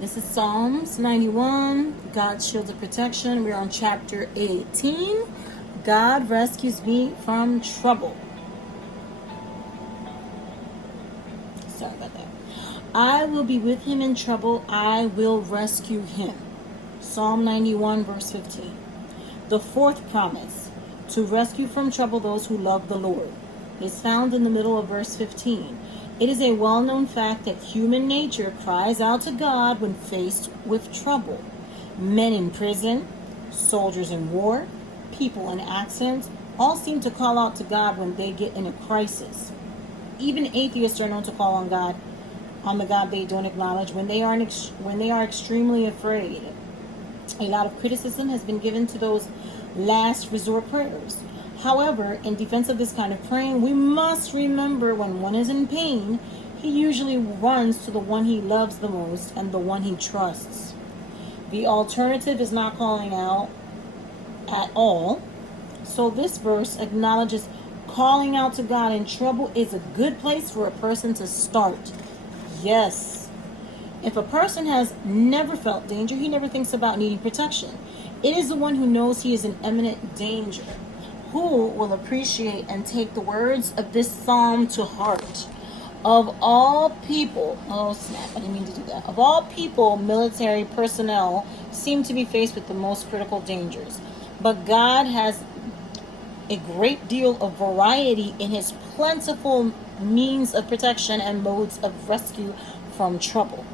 This is Psalms 91, God's shield of protection. We're on chapter 18. God rescues me from trouble. Sorry about that. I will be with him in trouble. I will rescue him. Psalm 91, verse 15. The fourth promise, to rescue from trouble those who love the Lord, is found in the middle of verse 15. It is a well-known fact that human nature cries out to God when faced with trouble. Men in prison, soldiers in war, people in accidents, all seem to call out to God when they get in a crisis. Even atheists are known to call on God, on the God they don't acknowledge, when they are extremely afraid. A lot of criticism has been given to those last resort prayers. However, in defense of this kind of praying, we must remember when one is in pain, he usually runs to the one he loves the most and the one he trusts. The alternative is not calling out at all. So this verse acknowledges calling out to God in trouble is a good place for a person to start. Yes. If a person has never felt danger, he never thinks about needing protection. It is the one who knows he is in imminent danger who will appreciate and take the words of this psalm to heart. Of all people, oh snap, I didn't mean to do that. Of all people, military personnel seem to be faced with the most critical dangers. But God has a great deal of variety in his plentiful means of protection and modes of rescue from trouble.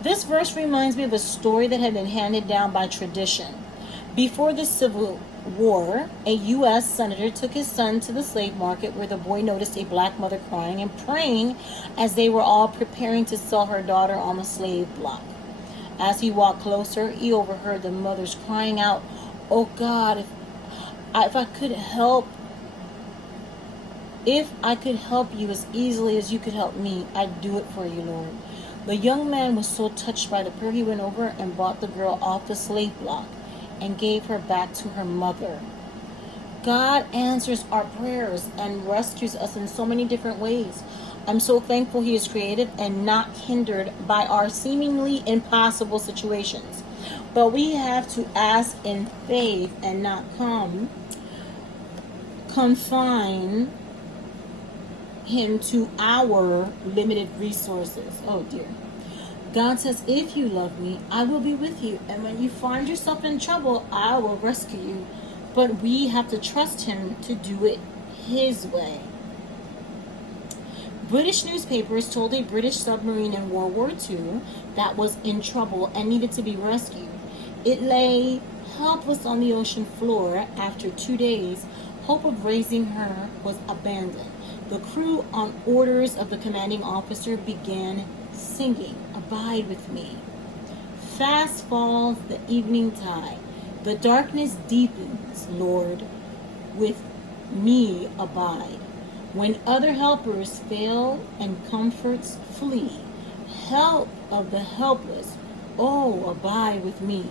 This verse reminds me of a story that had been handed down by tradition. Before the Civil War, a U.S. senator took his son to the slave market where the boy noticed a black mother crying and praying as they were all preparing to sell her daughter on the slave block. As he walked closer, he overheard the mothers crying out, "Oh God, if I could help you as easily as you could help me, I'd do it for you, Lord." The young man was so touched by the prayer, he went over and bought the girl off the slave block and gave her back to her mother. God answers our prayers and rescues us in so many different ways. I'm so thankful he is creative and not hindered by our seemingly impossible situations. But we have to ask in faith and not confine him to our limited resources. Oh dear. God says, if you love me, I will be with you. And when you find yourself in trouble, I will rescue you. But we have to trust him to do it his way. British newspapers told a British submarine in World War II that was in trouble and needed to be rescued. It lay helpless on the ocean floor. After 2 days, hope of raising her was abandoned. The crew, on orders of the commanding officer, began singing, "Abide with me." Fast falls the evening tide. The darkness deepens, Lord, with me abide. When other helpers fail and comforts flee, help of the helpless, oh, abide with me.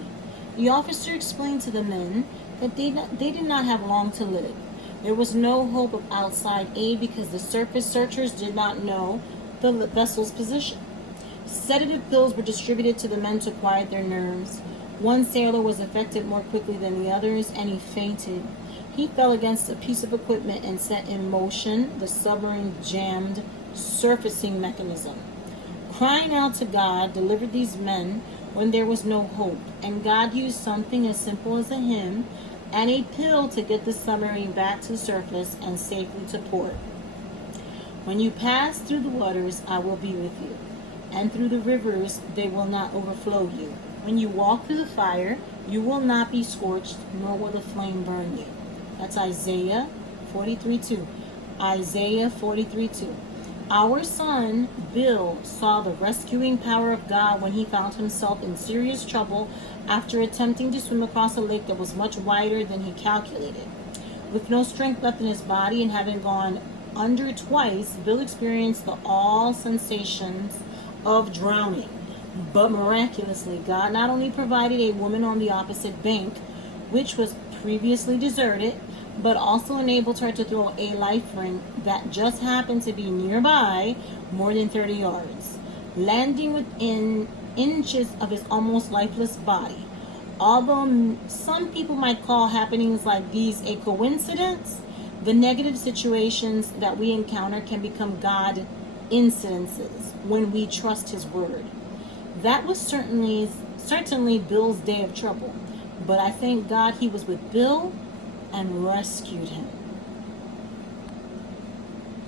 The officer explained to the men that they did not have long to live. There was no hope of outside aid because the surface searchers did not know the vessel's position. Sedative pills were distributed to the men to quiet their nerves. One sailor was affected more quickly than the others, and he fainted. He fell against a piece of equipment and set in motion the submarine jammed surfacing mechanism. Crying out to God delivered these men when there was no hope, and God used something as simple as a hymn and a pill to get the submarine back to the surface and safely to port. When you pass through the waters, I will be with you, and through the rivers, they will not overflow you. When you walk through the fire, you will not be scorched, nor will the flame burn you. That's Isaiah 43:2. Isaiah 43:2. Our son, Bill, saw the rescuing power of God when he found himself in serious trouble after attempting to swim across a lake that was much wider than he calculated. With no strength left in his body and having gone under twice, Bill experienced the all sensations of drowning. But miraculously, God not only provided a woman on the opposite bank, which was previously deserted, but also enabled her to throw a life ring that just happened to be nearby, more than 30 yards. Landing within inches of his almost lifeless body. Although some people might call happenings like these a coincidence, the negative situations that we encounter can become God incidences when we trust his word. That was certainly Bill's day of trouble, but I thank God he was with Bill and rescued him.